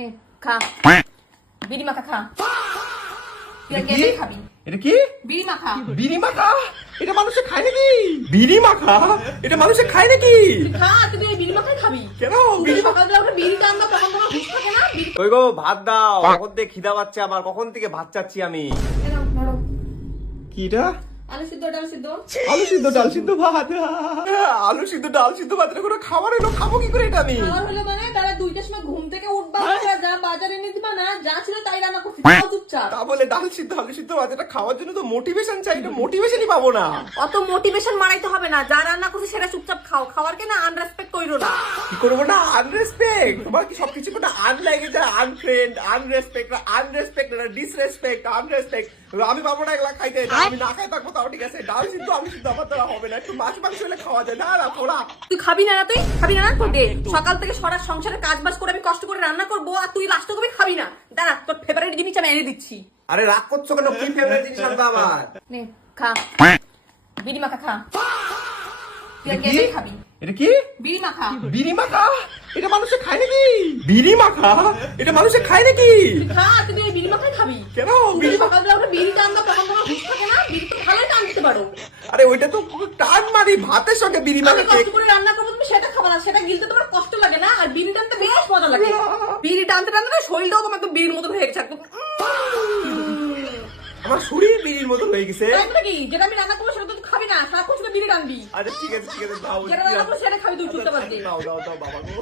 নে খা বিড়ি মাখা খা। এটা কি? খাবি এটা কি? বিড়ি মাখা। বিড়ি মাখা? এটা মানুষে খায় নাকি? বিড়ি মাখা? এটা মানুষে খায় নাকি? খা, তুই এই বিড়ি মাখাই খাবি। কেন? বিড়ি মাখা? সকালবেলা উঠে বিড়ি টান দাও, তখন তোমার হুঁশ থাকে না? বিড়ি কই গো ভাত দাও, কখন থেকে খিদা পাচ্ছে আমার, কখন থেকে ভাত চাচ্ছি আমি। নাও, ধরো। কি এটা? আলু সিদ্ধ, ডাল সিদ্ধ। আলু সিদ্ধ ডাল সিদ্ধ ভাত। আলু সিদ্ধ ডাল সিদ্ধ ভাত এটা কোনো খাবার এলো, খাবো কি করে এটা আমি? খাবার হলো মানে তারা 2টার সময় ঘুম থেকে উঠবা, যা বাজারে এনে দিবা না, যা ছিল তাই রান্না করছি, তাও চুপচাপ। তা বলে ডাল সিদ্ধ আলু সিদ্ধ ভাত এটা খাওয়ার জন্য তো মোটিভেশন চাই, এটা মোটিভেশনই পাবো না। অত মোটিভেশন মারাইতে হবে না, যা রান্না করছি সেটা চুপচাপ খাও। খাওয়ার কেন আনরেসপেক্ট কইরো না। কি করবো না? আনরেসপেক্ট? তোমার কি সবকিছু কোনো আন লাগে যায়? Unfriend, unrespect, unrespect, disrespect, unrespect. আমি পাবো না এগুলা খাইতে, আমি না খাই থাকবো তাও ঠিক আছে। ডাল সিদ্ধ আলু সিদ্ধ আমার দ্বারা হবে না, একটু মাছ মাংস হলে খাওয়া যায়। না না পোড়া। তুই খাবি না? তুই খাবি না? তো দে, সকাল থেকে সারা সংসারে কাজ বাজ করে আমি কষ্ট করে রান্না করবো, আর তুই লাস্টে কবি খাবি না। দাঁড়া, তোর ফেভারিট জিনিস আমি এনে দিচ্ছি। আরে রাগ করছো কেন? কি ফেভারিট জিনিস আনবা আমার? নে খা বিড়ি মাখা খা। তুই এটা কি? আগে খাবি এটা কি? বিড়ি মাখা। বিড়ি মাখা? এটা মানুষে খায় নাকি? বিড়ি মাখা? এটা মানুষে খায় নাকি? খা, তুই এই বিড়ি মাখাই খাবি। কেন? বিড়ি মাখা? সকালবেলা উঠে বিড়ি টান দাও, তখন তোমার হুঁশ থাকে না? বিড়ি তো ভালোই টান দিতে পারো। আরে ওইটা তো টান মারি ভাতের সঙ্গে বিড়ি আমি মাখা কষ্ট করে রান্না করবো, তুমি সেটা খাবা না, সেটা গিলতে তোমার কষ্ট লাগে না? আর বিড়ি টানতে বেশ মজা লাগে। বিড়ি টানতে টানতে না শরীরটাও তোমার তো বিড়ির মতো হয়ে গেছে একদম। আমার শরীর বিড়ির মতো হয়ে গেছে। তাই বলে কি, যেটা আমি রান্না করবো সেটা তো তুই খাবি না, সারাক্ষণ শুধু বিড়ি টানবি। আচ্ছা ঠিক আছে ঠিক আছে দাও। যেটা রান্না করবো সেটা খাবি তুই চুপচাপ আজকে। দাও দাও দাও বাবা গো।